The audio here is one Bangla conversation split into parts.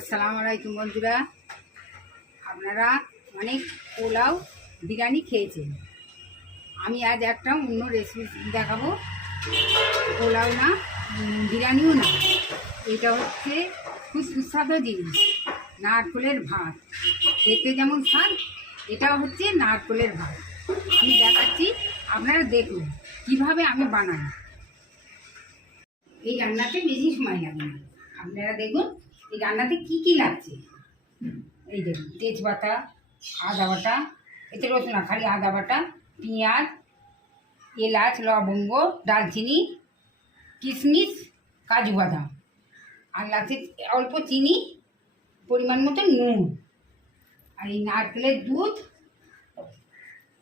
আসসালামু আলাইকুম বন্ধুরা, আপনারা অনেক পোলাও বিরিয়ানি খেয়েছেন। আমি আজ একটা অন্য রেসিপি দেখাবো। পোলাও না, বিরিয়ানিও না, এটা হচ্ছে খুব সুস্বাদু জিনিস, নারকেলের ভাত। খেতে যেমন স্বাদ, এটাও হচ্ছে নারকেলের ভাত। আমি দেখাচ্ছি, আপনারা দেখুন কীভাবে আমি বানাই। এই রান্নাতে বেশি সময় লাগে না। আপনারা দেখুন এই রান্নাতে কি কি লাগছে। এই দেখুন, তেজপাতা, আদা বাটা, এতে রসুন না, খালি আদা বাটা, পেঁয়াজ, এলাচ, লবঙ্গ, দারচিনি, কিশমিশ, কাজু বাদাম, আর লাগছে অল্প চিনি, পরিমাণ মতো নুন, আর এই নারকেলের দুধ,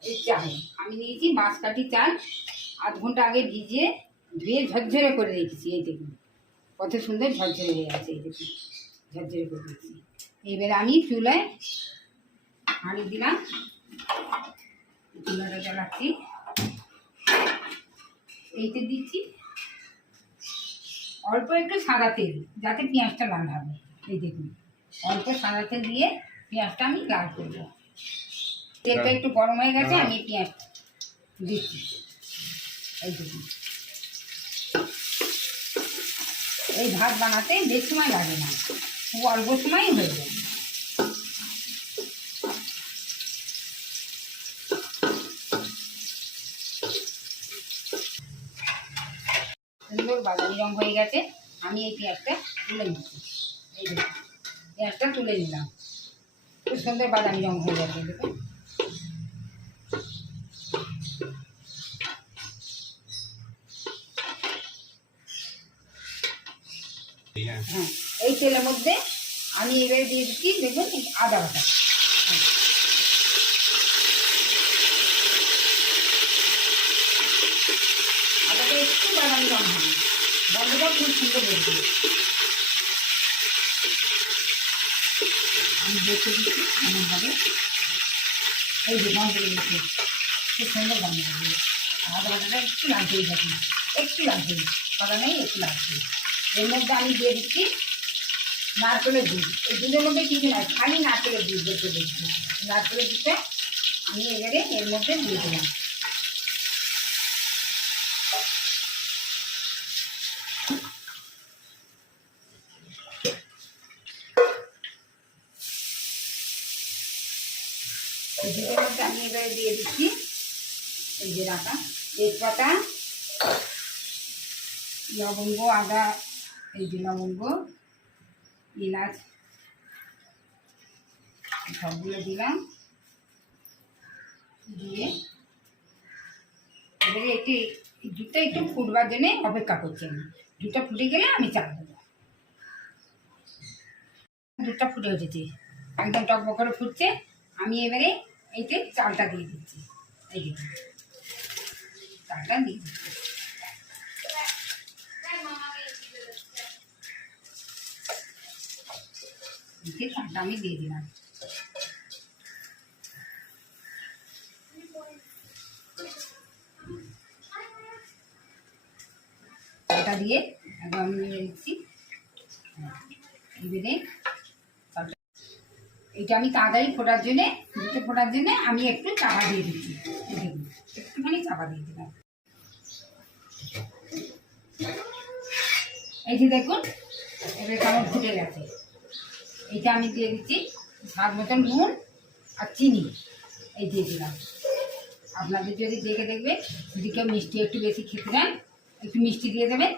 এই চাল। আমি নিয়েছি বাঁশকাঠি চাল, আধ ঘন্টা আগে ভিজিয়ে ধুয়ে ঝরঝরে করে রেখেছি। এই দেখুন কত সুন্দর ঝরঝরে হয়ে আছে। এই দেখুন ঝরঝরে করে দিচ্ছি। এবারে আমি চুলায় হাঁড়ি দিলাম, চুলাটা জ্বালাচ্ছি, এইতে দিচ্ছি অল্প একটু সাদা তেল, যাতে পেঁয়াজটা লাল হবে। এই দেখুন অল্প সাদা তেল দিয়ে পেঁয়াজটা আমি লাল করবো। তেলটা একটু গরম হয়ে গেছে, আমি পেঁয়াজ দিচ্ছি। এই দেখুন, এই ভাত বানাতে বেশি সময় লাগে না, খুব অল্প সময়ই হয়ে যায়। সুন্দর বাদামি রঙ হয়ে গেছে, আমি এই পেঁয়াজটা তুলে নিচ্ছি। এই দেখুন পেঁয়াজটা তুলে নিলাম, খুব সুন্দর বাদামি রঙ হয়ে গেছে। দেখুন হ্যাঁ, এই তেলের মধ্যে আমি এবারে দিয়ে দিচ্ছি, দেখুন আদা বাটা। আদাটা একটু বাদামি রঙ হবে, গন্ধটা খুব সুন্দর বেরোবে। আমি দেখে দিচ্ছি এমনভাবে, এই যে গন্ধ বেরিয়েছে, খুব সুন্দর গন্ধ হবে। আদা বাটাটা একটু লাগবে, দেখুন একটু লাগবে, সাদা নেই, একটু লাগবে। এর মধ্যে আমি দিয়ে দিচ্ছি নারকেলের দুধ। এই দুধের মধ্যে কিছু নাই, খালি নারকেলের দুধ দেখতে দিচ্ছি। নারকেলের দুধটা আমি এবারে এর মধ্যে দিয়ে দিলাম। এই দুধের মধ্যে আমি এবারে দিয়ে দিচ্ছি এই যে রাখা তেজপাতা, লবঙ্গ, আদা, এই যে লবঙ্গ, এলাচ, সবগুলো দিলাম। দিয়ে এবারে দুধটা একটু ফুটবার জন্যে অপেক্ষা করছি আমি। দুধটা ফুটে গেলে আমি চাল দেবো। দুধটা ফুটে উঠেছে, একদম টকবক করে ফুটছে। আমি এবারে এইতে চালটা দিয়ে দিচ্ছি। এই যে চালটা দিয়ে দিচ্ছি, চালটা আমি দিয়ে দিলাম। চালটা দিয়ে একদম আমি নিয়ে দিচ্ছি। এবারে এটা আমি তাড়াতাড়ি ফোটার জন্যে, দুধটা ফোটার জন্যে আমি একটু চাপা দিয়ে দিচ্ছি। দেখুন একটুখানি চাপা দিয়ে দিলাম। এই যে দেখুন এবারে কেমন ফুটে গেছে। এইটা আমি দিয়ে দিচ্ছি স্বাদ মতন নুন আর চিনি, এই দিয়ে দিলাম। আপনাদের যদি দেখে দেখবে, যদি কেউ মিষ্টি একটু বেশি খেতে চান একটু মিষ্টি দিয়ে দেবেন,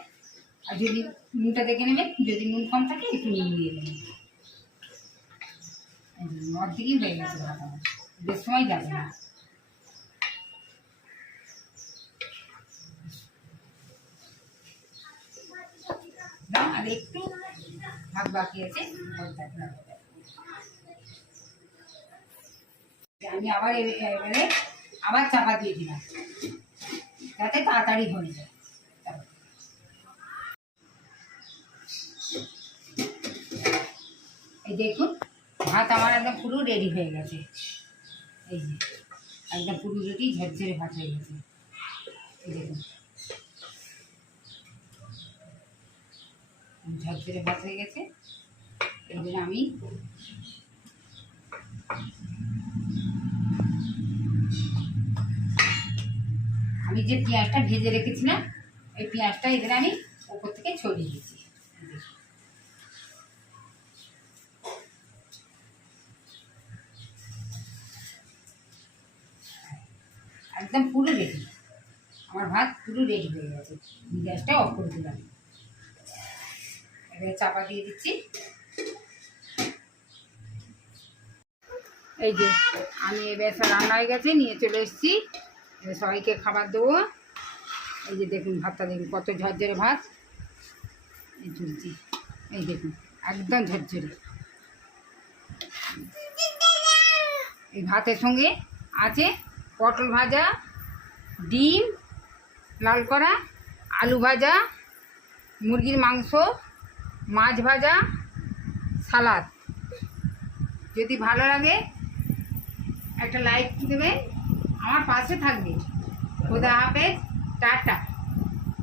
আর যদি নুনটা দেখে নেবেন, যদি নুন কম থাকে একটু নুন দিয়ে দেবেন। অর্ধেকই হয়ে গেছে ভাত আমার, বেশ সময় লাগে না। আর একটু ভাত বাকি আছে, আমি আবার এবারে আবার চাপা দিয়ে দিলাম, যাতে তাড়াতাড়ি হয়ে যায়। এই দেখুন ভাত আমার একদম পুরো রেডি হয়ে গেছে। এই যে একদম পুরো রেডি, ঝরঝরে ভাত হয়ে গেছে। এই দেখুন ঝরঝরে ভাত হয়ে গেছে। এই জন্য আমি যে পেঁয়াজটা ভেজে রেখেছিলাম এই পেঁয়াজটা এদের আমি ওপর থেকে ছড়িয়ে দিয়েছি। একদম পুরো রেডি, আমার ভাত পুরো রেডি হয়ে গেছে। গ্যাসটা অফ করে দিলাম, এবার চাপা দিয়ে দিচ্ছি। এই যে আমি এবার রান্না হয়ে গেছে, নিয়ে চলে এসেছি, এবার সবাইকে খাবার দেবো। এই যে দেখুন ভাতটা, দেখুন কত ঝরঝরে ভাত, এই তুলছি, এই দেখুন একদম ঝরঝরে। এই ভাতের সঙ্গে আছে পটল ভাজা, ডিম লাল করা, আলু ভাজা, মুরগির মাংস, মাছ ভাজা, সালাদ। যদি ভালো লাগে একটা লাইক দেবেন, আমার পাশে থাকবে। খোদা হাফেজ, টাটা।